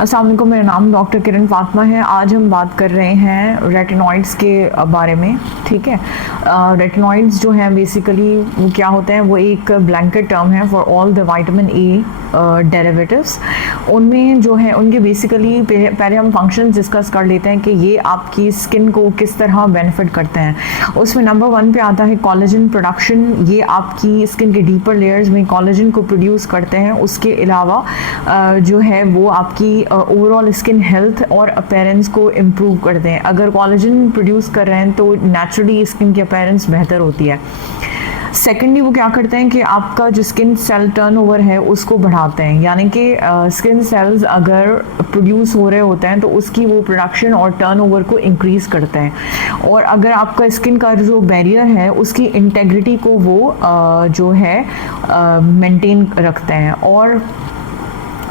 अस्सलाम वालेकुम, मेरा नाम डॉक्टर किरण फातिमा है। आज हम बात कर रहे हैं रेटिनॉइड्स के बारे में। ठीक है, रेटिनॉइड्स जो हैं बेसिकली वो क्या होते हैं, वो एक ब्लैंकेट टर्म है for all the vitamin A derivatives. उनमें जो है उनके बेसिकली पहले हम फंक्शन डिस्कस कर लेते हैं कि ये आपकी स्किन को किस तरह बेनिफिट करते हैं। उसमें नंबर 1 पे आता है कोलेजन प्रोडक्शन। ये आपकी स्किन के डीपर लेयर्स में कोलेजन को प्रोड्यूस करते हैं। उसके अलावा जो है वो आपकी ओवरऑल स्किन हेल्थ और अपीयरेंस को इम्प्रूव करते हैं। अगर कोलेजन प्रोड्यूस कर रहे हैं तो नेचुरली स्किन की अपीयरेंस बेहतर होती है। सेकेंडली वो क्या करते हैं कि आपका जो स्किन सेल टर्नओवर है उसको बढ़ाते हैं, यानी कि स्किन सेल्स अगर प्रोड्यूस हो रहे होते हैं तो उसकी वो प्रोडक्शन और टर्नओवर को इंक्रीज करते हैं। और अगर आपका स्किन का जो बैरियर है उसकी इंटेग्रिटी को वो जो है मेंटेन रखते हैं। और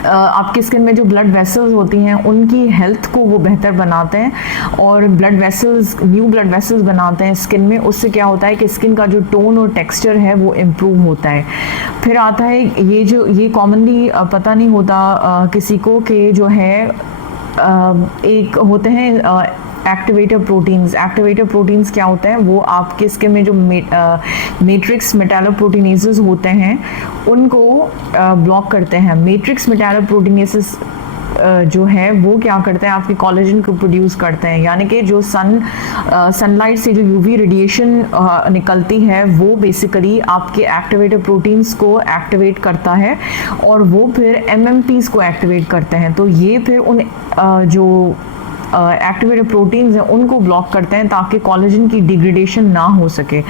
आपकी स्किन में जो ब्लड वेसल्स होती हैं उनकी हेल्थ को वो बेहतर बनाते हैं और blood vessels, new blood vessels बनाते हैं स्किन में। उससे क्या होता है कि स्किन का जो टोन और टेक्सचर है वो इम्प्रूव होता है। फिर आता है ये कॉमनली पता नहीं होता किसी को कि जो है एक होते हैं एक्टिवेटर प्रोटीन्स क्या होते हैं, वो आपके स्किन में जो मैट्रिक्स मेटालोप्रोटीनेसेस होते हैं उनको ब्लॉक करते हैं। मैट्रिक्स मेटालोप्रोटीनेसेस जो है वो क्या करते हैं, आपके कोलेजन को प्रोड्यूस करते हैं। यानी कि जो सनलाइट से जो यूवी रेडिएशन निकलती है वो बेसिकली आपके एक्टिवेटर प्रोटीन्स को एक्टिवेट करता है और वो फिर एमएमपीज को एक्टिवेट करते हैं। तो ये फिर उन जो एक्टिवेटेड प्रोटीन्स हैं उनको ब्लॉक करते हैं ताकि कोलेजन की डिग्रेडेशन ना हो सके।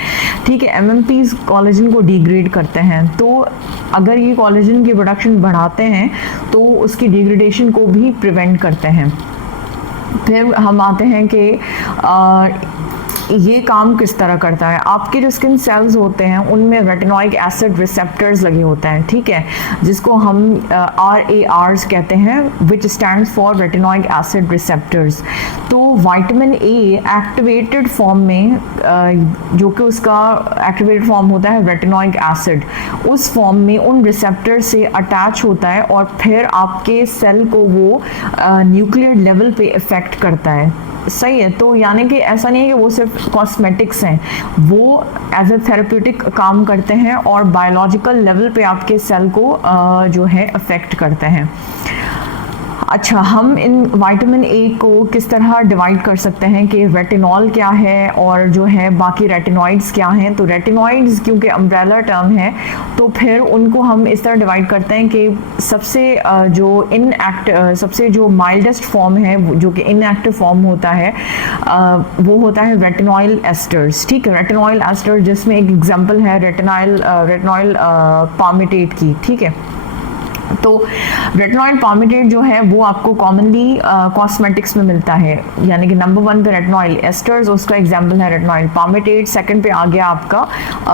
ठीक है, एमएमपीज कोलेजन को डिग्रेड करते हैं, तो अगर ये कोलेजन की प्रोडक्शन बढ़ाते हैं तो उसकी डिग्रेडेशन को भी प्रिवेंट करते हैं। फिर हम आते हैं कि ये काम किस तरह करता है। आपके जो स्किन सेल्स होते हैं उनमें रेटिनोइक एसिड रिसेप्टर्स लगे होते हैं, ठीक है, जिसको हम RARs कहते हैं, विच stands for retinoic acid receptors. तो विटामिन ए एक्टिवेटेड फॉर्म में जो कि उसका एक्टिवेटेड फॉर्म होता है रेटिनोइक एसिड, उस फॉर्म में उन रिसेप्टर से अटैच होता है और फिर आपके सेल को वो न्यूक्लियर लेवल पे इफेक्ट करता है। सही है, तो यानी कि ऐसा नहीं है कि वो सिर्फ कॉस्मेटिक्स हैं, वो एज ए थेरेप्यूटिक काम करते हैं और बायोलॉजिकल लेवल पे आपके सेल को जो है अफेक्ट करते हैं। अच्छा, हम इन विटामिन ए को किस तरह डिवाइड कर सकते हैं कि रेटिनॉल क्या है और जो है बाकी रेटिनॉइड्स क्या हैं। तो रेटिनॉइड्स क्योंकि अम्ब्रेला टर्म है तो फिर उनको हम इस तरह डिवाइड करते हैं कि सबसे जो माइल्डेस्ट फॉर्म है जो कि इनएक्टिव फॉर्म होता है वो होता है रेटिनॉइल एस्टर्स। ठीक है, रेटिनॉइल एस्टर्स जिसमें एक एग्जांपल है रेटिनॉइल पामेटेट की। ठीक है, तो रेटिनॉइल पामेटेट जो है वो आपको कॉमनली कॉस्मेटिक्स में मिलता है, यानी कि नंबर 1 पे रेटिनॉइल एस्टर्स, उसका एग्जांपल है रेटिनॉइल पामेटेट। सेकंड पे आ गया आपका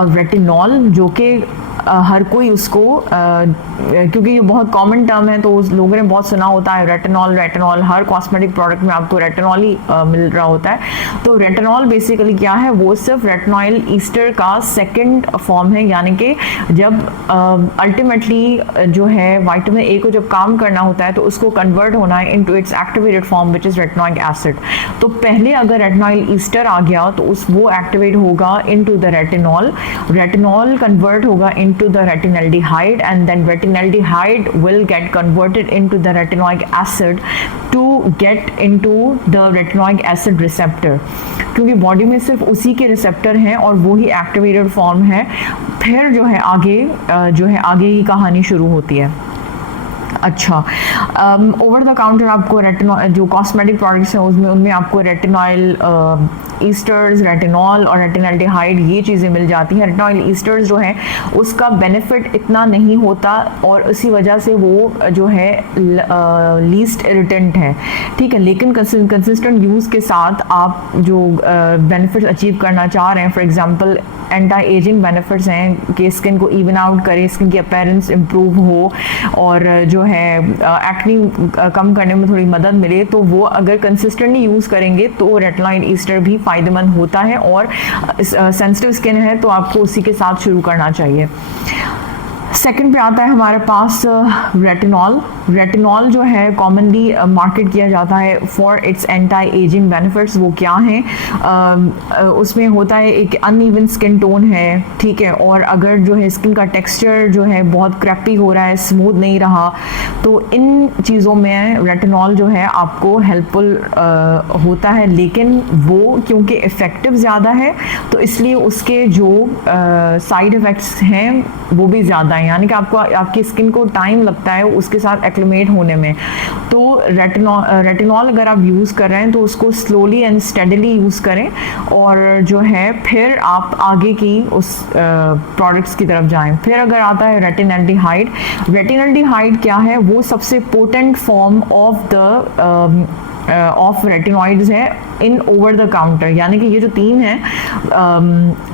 रेटिनॉल, जो कि हर कोई उसको क्योंकि ये बहुत कॉमन टर्म है तो उस लोगों ने बहुत सुना होता है रेटिनॉल, हर कॉस्मेटिक प्रोडक्ट में आपको रेटिनॉल ही मिल रहा होता है। तो रेटिनॉल बेसिकली क्या है, वो सिर्फ रेटिनॉइल ईस्टर का सेकंड फॉर्म है, यानी कि जब अल्टीमेटली जो है विटामिन ए को जब काम करना होता है तो उसको कन्वर्ट होना है into its activated form which is retinoic acid. तो पहले अगर रेटिनॉइल ईस्टर आ गया तो वो एक्टिवेट होगा इनटू द रेटिनॉल कन्वर्ट होगा into the retinaldehyde and then retinaldehyde will get converted into the retinoic acid to get into the retinoic acid receptor, क्योंकि body में सिर्फ उसी के रिसेप्टर हैं और वो ही एक्टिवेटेड फॉर्म है। फिर जो है आगे की कहानी शुरू होती है। अच्छा, ओवर द काउंटर आपको रेटिनॉल जो कॉस्मेटिक प्रोडक्ट्स हैं उनमें आपको रेटिनॉइल ईस्टर्स, रेटिनॉल और रेटिनल्डेहाइड ये चीज़ें मिल जाती हैं। रेटिनॉइल ईस्टर्स जो है उसका बेनिफिट इतना नहीं होता और इसी वजह से वो जो है लीस्ट इरिटेंट है। ठीक है, लेकिन कंसिस्टेंट यूज़ के साथ आप जो बेनिफिट्स अचीव करना चाह रहे हैं, for example anti ageing benefits हैं कि स्किन को इवन आउट करे, स्किन की अपीयरेंस इम्प्रूव हो और जो है एक्ने कम करने में थोड़ी मदद मिले, तो वो अगर कंसिस्टेंटली यूज़ करेंगे तो रेटिनॉइल ईस्टर भी फ़ायदेमंद होता है। और सेंसिटिव स्किन है तो आपको उसी के साथ शुरू करना चाहिए। सेकंड पे आता है हमारे पास रेटिनॉल। रेटिनॉल जो है कॉमनली मार्केट किया जाता है for its anti ageing benefits. वो क्या हैं? उसमें होता है एक अनइवन स्किन टोन है, ठीक है, और अगर जो है स्किन का टेक्सचर जो है बहुत क्रैपी हो रहा है, स्मूथ नहीं रहा, तो इन चीज़ों में रेटिनॉल जो है आपको हेल्पफुल होता है। लेकिन वो क्योंकि इफ़ेक्टिव ज़्यादा है तो इसलिए उसके जो साइड इफ़ेक्ट्स हैं वो भी ज़्यादा हैं, यानी कि आपको आपकी स्किन को टाइम लगता है उसके साथ एक्लिमेट होने में। तो रेटिनॉल अगर आप यूज़ कर रहे हैं तो उसको स्लोली एंड स्टेडली यूज़ करें, और जो है फिर आप आगे की उस प्रोडक्ट्स की तरफ जाएं। फिर अगर आता है रेटिनल्डिहाइड। रेटिनल्डिहाइड क्या है? वो सबसे पोटेंट फॉर्म ऑफ रेटिनॉइड्स है इन ओवर द काउंटर, यानी कि ये जो तीन हैं,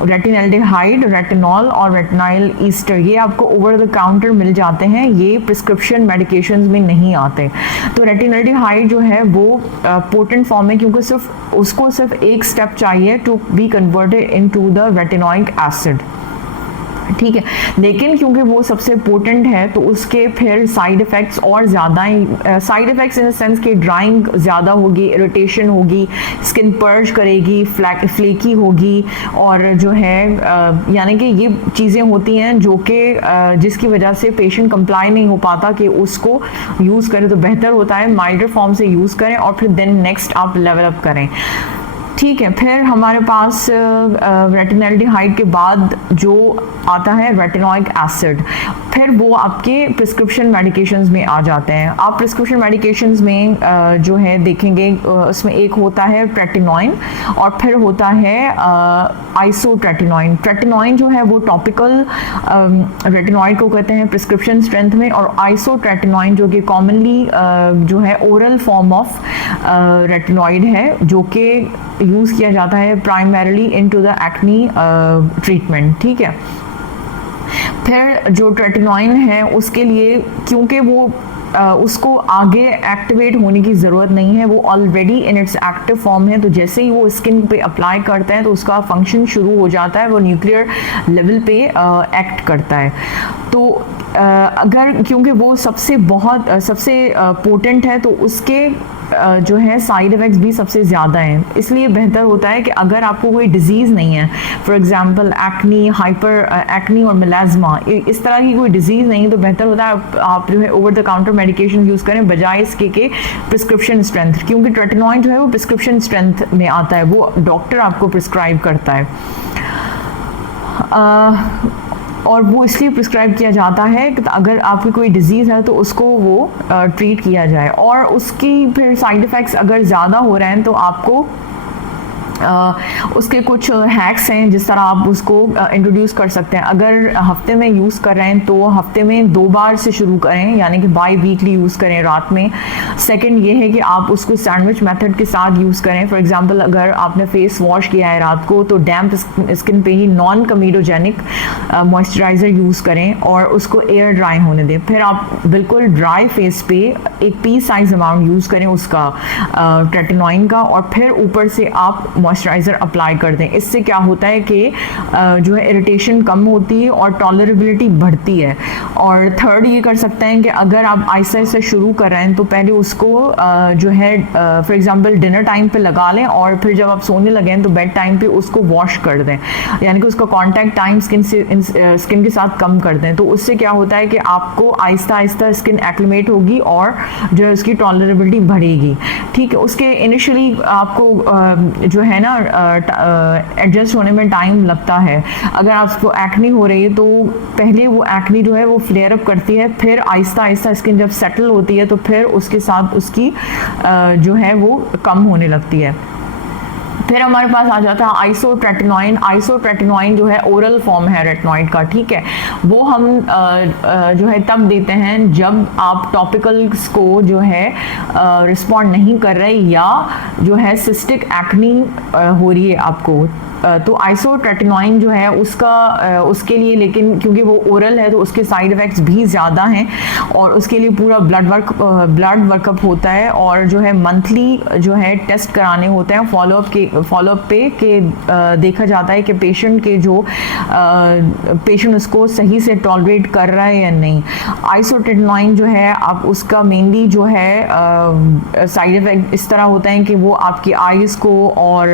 रेटिनल्डिहाइड, रेटिनॉल और रेटिनाइल ईस्टर, ये आपको ओवर द काउंटर मिल जाते हैं, ये प्रिस्क्रिप्शन मेडिकेशंस में नहीं आते। तो रेटिनल्डिहाइड जो है वो पोटेंट फॉर्म है क्योंकि उसको सिर्फ एक स्टेप चाहिए to be converted into the retinoic acid, ठीक है। लेकिन क्योंकि वो सबसे पोटेंट है तो उसके फिर साइड इफ़ेक्ट्स और ज़्यादा ही, side effects in the sense कि ड्राइंग ज़्यादा होगी, इरिटेशन होगी, स्किन पर्च करेगी, फ्लेकी होगी, और जो है यानी कि ये चीज़ें होती हैं जो कि जिसकी वजह से पेशेंट कंप्लाई नहीं हो पाता कि उसको यूज़ करें। तो बेहतर होता है माइल्डर फॉर्म से यूज़ करें और फिर देन नेक्स्ट आप लेवल अप करें, ठीक है। फिर हमारे पास रेटिनल्डिहाइड के बाद जो आता है रेटिनोइक एसिड, फिर वो आपके प्रिस्क्रिप्शन मेडिकेशंस में आ जाते हैं। आप प्रिस्क्रिप्शन मेडिकेशंस में जो है देखेंगे उसमें एक होता है ट्रेटिनोइन और फिर होता है आइसोट्रेटिनोइन। ट्रेटिनोइन जो है वो टॉपिकल रेटिनॉइड को कहते हैं प्रिस्क्रिप्शन स्ट्रेंथ में, और आइसोट्रेटिनोइन जो कि कॉमनली जो है ओरल फॉर्म ऑफ रेटिनॉइड है जो कि यूज़ किया जाता है primarily into the acne treatment, ठीक है। फिर जो ट्रेटिनोइन है उसके लिए क्योंकि वो उसको आगे एक्टिवेट होने की ज़रूरत नहीं है, वो already in its active form है, तो जैसे ही वो स्किन पे अप्लाई करते हैं तो उसका फंक्शन शुरू हो जाता है, वो न्यूक्लियर लेवल पे एक्ट करता है। तो अगर क्योंकि वो सबसे पोटेंट है तो उसके जो है साइड इफ़ेक्ट्स भी सबसे ज़्यादा हैं, इसलिए बेहतर होता है कि अगर आपको कोई डिज़ीज़ नहीं है, for example acne, hyper acne और मेलाज्मा, इस तरह की कोई डिज़ीज़ नहीं, तो बेहतर होता है आप जो है over the counter medication use करें बजाय इसके के प्रिस्क्रिप्शन स्ट्रेंथ, क्योंकि ट्रेटिनोइन जो है वो प्रिस्क्रिप्शन स्ट्रेंथ में आता है, वो डॉक्टर आपको प्रिस्क्राइब करता है। और वो इसलिए प्रिस्क्राइब किया जाता है कि अगर आपकी कोई डिज़ीज़ है तो उसको वो ट्रीट किया जाए, और उसकी फिर साइड इफ़ेक्ट्स अगर ज़्यादा हो रहे हैं तो आपको उसके कुछ हैक्स हैं जिस तरह आप उसको इंट्रोड्यूस कर सकते हैं। अगर हफ्ते में यूज़ कर रहे हैं तो हफ्ते में 2 बार से शुरू करें, यानी कि बाई वीकली यूज़ करें रात में। सेकंड ये है कि आप उसको सैंडविच मेथड के साथ यूज़ करें। फॉर एग्जांपल अगर आपने फेस वॉश किया है रात को तो डैम्प स्किन पे ही नॉन कमीडोजेनिक मॉइस्चराइज़र यूज़ करें और उसको एयर ड्राई होने दें। फिर आप बिल्कुल ड्राई फेस पे एक पी साइज अमाउंट यूज़ करें उसका ट्रेटिनोइन का, और फिर ऊपर से आप मॉइस्चराइज़र अप्लाई कर दें। इससे क्या होता है कि जो है इरिटेशन कम होती है और टॉलरेबिलिटी बढ़ती है। और थर्ड ये कर सकते हैं कि अगर आप आहिस्ता आहिस्ता शुरू कर रहे हैं तो पहले उसको जो है फॉर एग्जांपल डिनर टाइम पे लगा लें, और फिर जब आप सोने लगें तो बेड टाइम पे उसको वॉश कर दें, यानी कि उसका कांटेक्ट टाइम स्किन के साथ कम कर दें। तो उससे क्या होता है कि आपको आहिस्ता आहिस्ता स्किन एक्लिमेट होगी और जो है उसकी टॉलरेबिलिटी बढ़ेगी, ठीक है। उसके इनिशियली आपको जो है ना एडजस्ट होने में टाइम लगता है। अगर आपको एक्नी हो रही है तो पहले वो एक्नी जो है वो फ्लेयर अप करती है, फिर आहिस्ता आहिस्ता स्किन जब सेटल होती है तो फिर उसके साथ उसकी जो है वो कम होने लगती है। फिर हमारे पास आ जाता है आइसोट्रेटिनोइन। आइसोट्रेटिनोइन जो है ओरल फॉर्म है रेटिनॉइड का, ठीक है। वो हम जो है तब देते हैं जब आप टॉपिकल्स को जो है रिस्पॉन्ड नहीं कर रहे या जो है सिस्टिक एक्नी हो रही है आपको, तो आइसोट्रेटिनोइन जो है उसके लिए, लेकिन क्योंकि वो ओरल है तो उसके साइड इफ़ेक्ट्स भी ज़्यादा हैं और उसके लिए पूरा ब्लड वर्कअप होता है और जो है मंथली जो है टेस्ट कराने होते हैं फॉलोअप पे कि देखा जाता है कि पेशेंट उसको सही से टॉलरेट कर रहा है या नहीं। आइसोट्रेटिनोइन जो है आप उसका मेनली जो है साइड इफ़ेक्ट इस तरह होता है कि वो आपकी आइज़ को और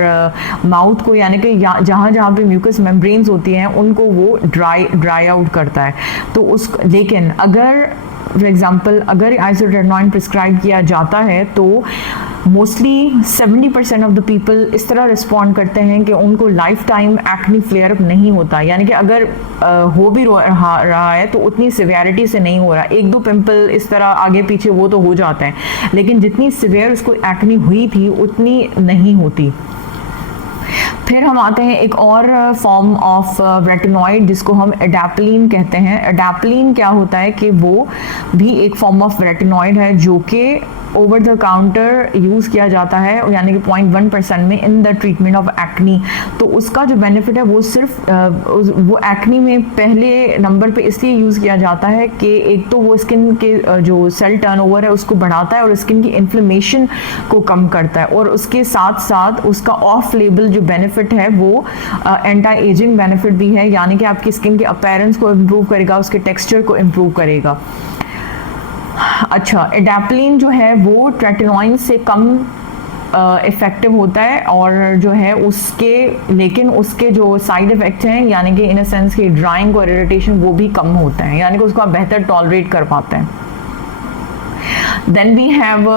माउथ को, यानी कि जहाँ जहाँ पे म्यूकस मेम्ब्रेन्स होती हैं उनको वो ड्राई आउट करता है। तो लेकिन अगर फॉर एग्जांपल अगर आइसोट्रेटिनोइन प्रिस्क्राइब किया जाता है तो मोस्टली 70% ऑफ द पीपल इस तरह रिस्पॉन्ड करते हैं कि उनको life time acne flare up नहीं होता, यानी कि अगर हो भी रहा है तो उतनी सिवियरिटी से नहीं हो रहा। एक दो पिंपल इस तरह आगे पीछे वो तो हो जाते हैं, लेकिन जितनी सिवियर उसको एक्ने हुई थी उतनी नहीं होती। फिर हम आते हैं एक और फॉर्म ऑफ रेटिनॉइड जिसको हम एडाप्लिन कहते हैं। एडाप्लिन क्या होता है कि वो भी एक फॉर्म ऑफ रेटिनॉइड है जो कि ओवर द काउंटर यूज़ किया जाता है, यानी कि 0.1% में in the treatment of acne. तो उसका जो बेनिफिट है वो सिर्फ वो एक्नी में पहले नंबर पे इसलिए यूज़ किया जाता है कि एक तो वो स्किन के जो सेल टर्नओवर है उसको बढ़ाता है और स्किन की इन्फ्लेमेशन को कम करता है, और उसके साथ साथ उसका ऑफ लेबल जो बेनिफिट है वो एंटी एजिंग बेनिफिट भी है, यानी कि आपकी स्किन के अपीयरेंस को इम्प्रूव करेगा, उसके टेक्सचर को इम्प्रूव करेगा। अच्छा, एडाप्लिन जो है वो ट्रेटिनोइन से कम इफेक्टिव होता है और जो है लेकिन उसके जो साइड इफेक्ट्स हैं, यानी कि इन अ सेंस कि ड्राइंग और इरिटेशन वो भी कम होते हैं, यानी कि उसको आप बेहतर टॉलरेट कर पाते हैं। देन वी हैव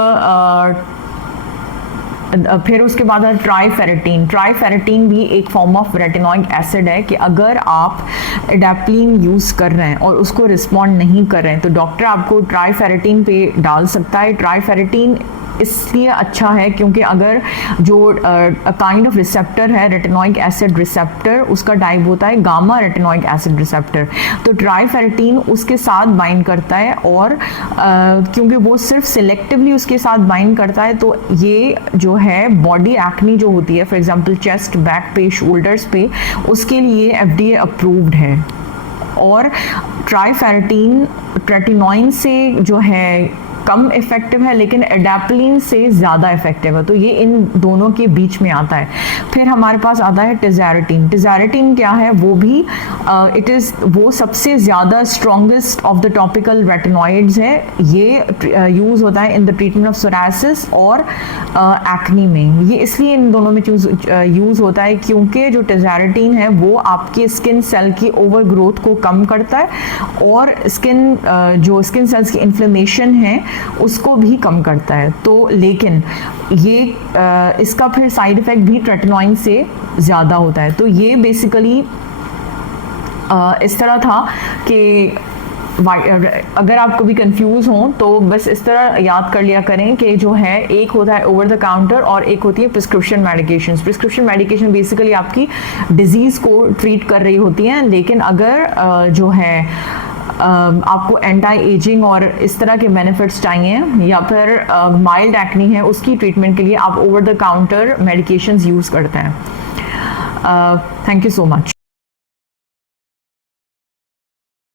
फिर उसके बाद है ट्राइफेरेटीन। ट्राइफेरेटीन भी एक फॉर्म ऑफ रेटिनोइक एसिड है कि अगर आप एडाप्लिन यूज़ कर रहे हैं और उसको रिस्पॉन्ड नहीं कर रहे हैं तो डॉक्टर आपको ट्राइफेरेटीन पे डाल सकता है। ट्राइफेरेटीन इसलिए अच्छा है क्योंकि अगर जो काइंड ऑफ रिसेप्टर है रेटिनोइक एसिड रिसेप्टर, उसका टाइप होता है गामा रेटिनोइक एसिड रिसेप्टर, तो ट्राइफेरेटीन उसके साथ बाइंड करता है और क्योंकि वो सिर्फ सिलेक्टिवली उसके साथ बाइंड करता है तो ये जो है बॉडी एक्नी जो होती है, फॉर एग्जांपल चेस्ट, बैक पे, शोल्डर्स पे, उसके लिए FDA अप्रूव्ड है। और ट्राइफेरेटीन ट्रेटिनोइन से जो है कम इफेक्टिव है लेकिन एडाप्लिन से ज़्यादा इफेक्टिव है, तो ये इन दोनों के बीच में आता है। फिर हमारे पास आता है टिज़ारेटिन। टिज़ारेटिन क्या है? वो भी वो सबसे ज़्यादा strongest of the topical retinoids है। ये यूज़ होता है in the treatment of psoriasis और एक्नी में। ये इसलिए इन दोनों में यूज़ होता है क्योंकि जो टिज़ारेटिन है वो आपके स्किन सेल की ओवर ग्रोथ को कम करता है और जो स्किन सेल्स की इन्फ्लेमेशन है उसको भी कम करता है। तो लेकिन ये इसका फिर साइड इफेक्ट भी ट्रेटिनोइन से ज़्यादा होता है। तो ये बेसिकली इस तरह था कि अगर आप कभी कंफ्यूज हों तो बस इस तरह याद कर लिया करें कि जो है एक होता है ओवर द काउंटर और एक होती है prescription medication. Prescription medication basically आपकी डिजीज़ को ट्रीट कर रही होती हैं, लेकिन अगर जो है आपको एंटी एजिंग और इस तरह के बेनिफिट्स चाहिए या फिर माइल्ड एक्नी है उसकी ट्रीटमेंट के लिए आप over the counter medications use करते हैं। Thank you so much.